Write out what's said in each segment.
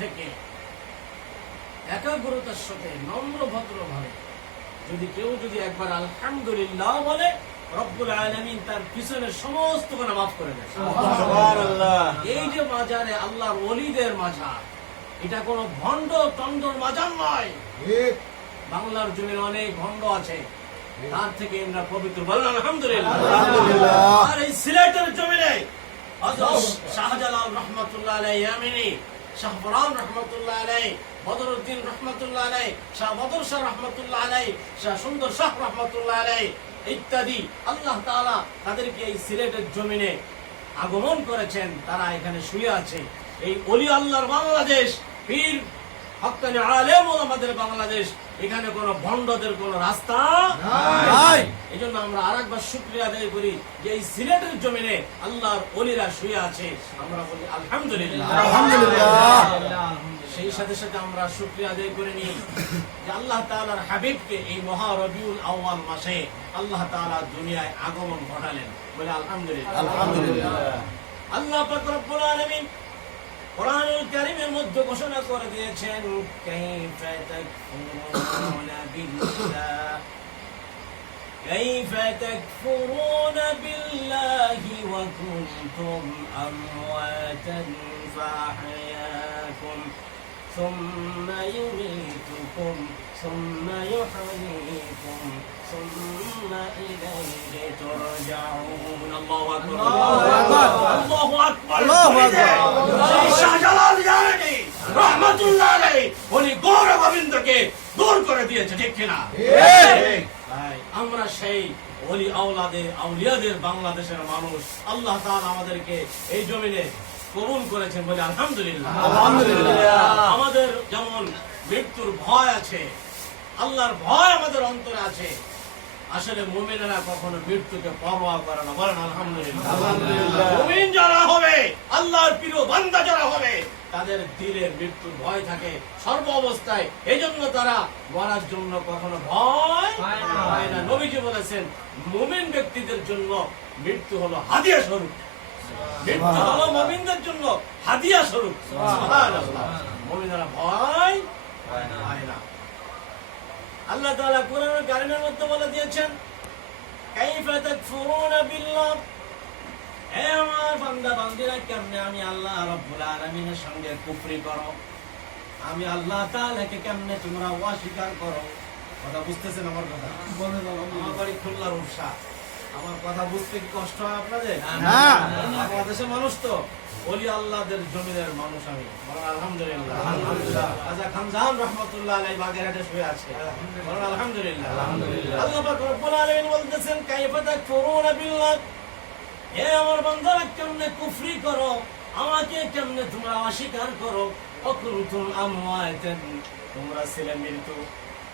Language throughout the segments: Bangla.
থেকে একাগ্রতার সাথে নম্র ভদ্রভাবে যদি একবার আলহামদুলিল্লাহ বলে, রব্বুল আলামিন তার পিছনের সমস্ত গুনাহ মাফ করে দেন। সুবহানাল্লাহ। এই যে মাজারে আল্লাহর ওলিদের মাজার, এটা কোনো ভণ্ড টন্ডর মাজার নয়। বাংলার জমিনে অনেক ভণ্ড আছে, তার থেকে আমরা পবিত্র। বলেন আলহামদুলিল্লাহ। আর এই সিলেটের জমিনে হযরত শাহজালাল রাহমাতুল্লাহ আলাইহি ইয়ামিনী, শাহ ফরান রাহমাতুল্লাহ আলাইহি, বদরউদ্দিন রাহমাতুল্লাহ আলাইহি, শাহ বদর শাহ রাহমাতুল্লাহ আলাইহি, শাহ সুন্দর শাহ রাহমাতুল্লাহ আলাইহি ইত্যাদি আল্লাহ তাআলা তাদেরকে এই সিলেটের জমিনে আগমন করেছেন। তারা এখানে শুয়ে আছে। এই ওলি আল্লাহর বাংলাদেশ, পীর হক্কানি আলেম ওলামাদের বাংলাদেশ, এখানে কোনো ভণ্ডদের কোনো রাস্তা নাই। এজন্য আমরা আরেকবার শুকরিয়া আদায় করি যে এই সিলেটের জমিনে আল্লাহর ওলিরা শুয়ে আছে। আমরা বলি আলহামদুলিল্লাহ, আলহামদুলিল্লাহ। সেই সাথে সাথে আমরা শুকরিয়া আদায় করে নিই যে আল্লাহ তাআলার হাবিবকে এই মহা রবিউল আউয়াল মাসে আল্লাহ তাআলা দুনিয়ায় আগমন ঘটালেন। বলে আলহামদুলিল্লাহ, আলহামদুলিল্লাহ। আল্লাহ পাক রব্বুল আলামিন কোরআনুল কারীমের মধ্যে ঘোষণা করে দিয়েছেন, কাইফা তাকফুরুনা বিল্লাহ, কাইফা তাকফুরুনা বিল্লাহি ওয়া কুনতুম আমওয়াতান ফাআহয়াকুম সুম্মা ইউমীতুকুম সুম্মা ইউহয়ীকুম সুম্মা ইলাইহি তুরজাউন। আল্লাহু আকবার, আল্লাহু আকবার, আল্লাহু আকবার। শাহজালাল ইয়ামিনী রাহমাতুল্লাহ আলাইহি উনি গৌর গোবিন্দকে দূর করে দিয়েছে, ঠিক কিনা? ঠিক। তাই আমরা সেই ওলি আউলিয়াদের বাংলাদেশের মানুষ, আল্লাহ তাআলা আমাদেরকে এই জমিনে কবুল করেছেন। বলে আলহামদুলিল্লাহ, আলহামদুলিল্লাহ। আমাদের যেমন মৃত্যুর ভয় আছে, আল্লাহর ভয় আমাদের অন্তরে আছে। আসলে মুমিনেরা কখনো মৃত্যুকে পরোয়া করে না। বলেন আলহামদুলিল্লাহ, আলহামদুলিল্লাহ। মুমিন যারা হবে, আল্লাহর প্রিয় বান্দা যারা হবে, তাদের দিলে মৃত্যুর ভয় থাকে সর্ব অবস্থায়। এজন্য তারা মরার জন্য কখনো ভয় পায় না। নবীজি বলেছেন, মুমিন ব্যক্তিদের জন্য মৃত্যু হলো হাদিয়া স্বরূপ। মৃত্যু হলো মুমিনদের জন্য হাদিয়া স্বরূপ। সুবহানাল্লাহ। মুমিনরা ভয় পায় না। আল্লাহ তাআলা কোরআনুল কারীমের মধ্যে বলে দিয়েছেন, কাইফা তাকফুরুনা বিল্লাহ, হে আমার বান্দা বান্দীরা, কেমনে আমি আল্লাহ রাব্বুল আলামিনের সঙ্গে কুফরি করো, আমি আল্লাহ তাআলাকে কেমনে তোমরা অস্বীকার করো। কথা বুঝতেছেন আমার কথা? আমার বাড়ি খুলনার উৎসাহ, আমার কথা বুঝতে কি কষ্ট হয় আপনাদের? না, বাংলাদেশের মানুষ তো, ওলি আল্লাহদের জমিনের মানুষ আমি। বলেন আলহামদুলিল্লাহ, আলহামদুলিল্লাহ। রাজা খানজাহান রাহমাতুল্লাহ আলাইহি বাগেরহাটে শুয়ে আছে। বলেন আলহামদুলিল্লাহ, আলহামদুলিল্লাহ। আল্লাহ পাক রব্বুল আলামিন বলতেছেন, কাইফা তাকফুরুনা বিল্লাহ, হে আমার বান্দারা, কেমনে কুফরি করো, আমাকে কেমনে তোমরা অস্বীকার করো। অকুনতুম আমওয়াতান, তোমরা ছিলে মৃত।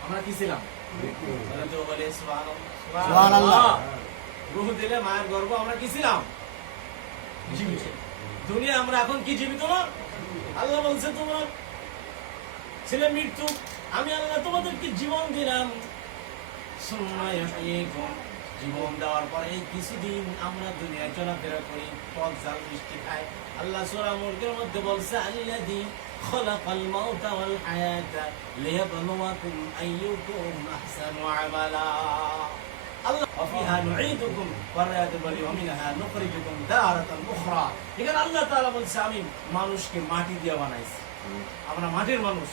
আমরা কি ছিলাম? মৃত্যু। বলে সুবহানাল্লাহ। রূহ দিলে মায়ের গর্ভ, আমরা কি ছিলাম? জীবিত। দুনিয়া আমরা এখন কি জীবিত না? আল্লাহ বলছে তোমরা ছিলে মৃত্যু, আমি আল্লাহ তোমাদেরকে জীবন দিলাম। সুম্মা ইউহয়ীকুম, জীবন দেওয়ার পরে এই কিছুদিন আমরা দুনিয়ায় চলাফেরা করি, ফল জাল মিষ্টি খাই। আল্লাহ সূরা মুলকের মধ্যে বলছে, আল্লাযী খালাকাল মাউতা ওয়াল হায়াতা লিয়াবলুয়াকুম আইয়ুকুম আহসানু আমালা। আল্লাহ ফিহা নুঈদুকুম ওয়া মিনহা নুখরিজুকুম দারাতান উখরা। এখানে আল্লাহ তাআলা বলছে, আমি মানুষকে মাটি দিয়ে বানাইছি। আমরা মাটির মানুষ।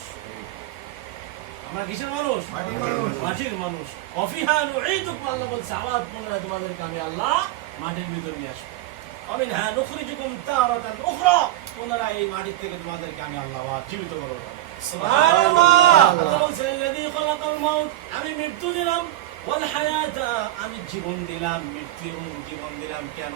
আমরা কিসের মানুষ? মাটির মানুষ। অফিহা নুঈদুকুম, আল্লাহ বলছে আবার পুনরায় তোমাদেরকে আমি আল্লাহ মাটির ভিতর নিয়ে আসবো। মিনহা নুখরিজুকুম তারাতান উখরা, পুনরায় এই মাটি থেকে তোমাদেরকে আমি আল্লাহ জীবিত করব। সুবহানাল্লাহ। আল্লাহ বলছে, আল্লাযী খালাকাল মাউত, আমি মৃত্যু দিলাম, ওয়াল হায়াতা, আমি জীবন দিলাম। মৃত্যু এবং জীবন দিলাম কেন?